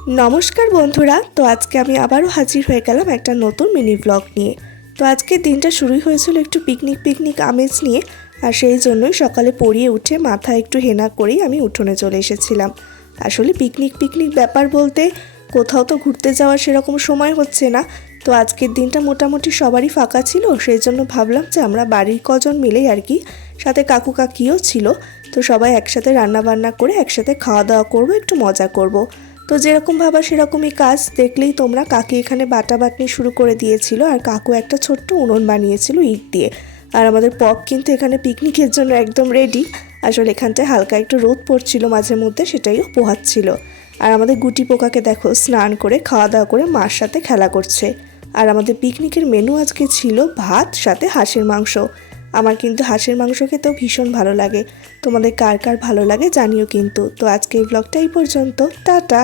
नमस्कार बंधुरा। तो आज के आमी आबारो हाजिर हये गेलाम एकटा नतून मिनी ब्लग निये। तो आजके दिनटा शुरूई हयेछिल एकटु पिकनिक आमेज निये और सेई जोन्नोई सकाले पड़िये उठे माथाय एकटु हेना करेई आमी उठोने चले एसेछिलाम। आसले पिकनिक ब्यापार बोलते कोथाओ तो घुरते जाওয়ার सेरकम समय हच्छे ना। तो आजकेर दिनटा मोटामुटी सबारই फाँका छिलो, सेई जोन्नो भाबलाम जे आमरा बाड़िर कজন मिलेई आर कि साथे काकू काकिও छिलो, तो सबाई एकसाथे रान्ना बान्ना करे एकसाथे खाওয়া दाওয়া करबो, एकटु मजा करबो। तो जेरकम भाबा सेरकमই काज। देखलेই তোমরা কাকি এখানে বাটাবাটনি শুরু করে দিয়েছিল আর কাকু একটা ছোট্ট উনুন বানিয়েছিল ইট দিয়ে। আর আমাদের পপ কিন্তু এখানে পিকনিকের জন্য একদম রেডি। আসলে এখানটায় হালকা একটু রোদ পড়ছিল মাঝে মধ্যে, সেটাইও পোহাচ্ছিল। আর আমাদের গুটি পোকাকে দেখো স্নান করে খাওয়া দাওয়া করে মার সাথে খেলা করছে। আর আমাদের পিকনিকের মেনু আজকে ছিল ভাত সাথে হাঁসের মাংস। আমার কিন্তু হাঁসের মাংস খেতেও ভীষণ ভালো লাগে। তোমাদের কার কার ভালো লাগে জানিও কিন্তু। তো আজকে এই ব্লগটা এই পর্যন্ত। টাটা।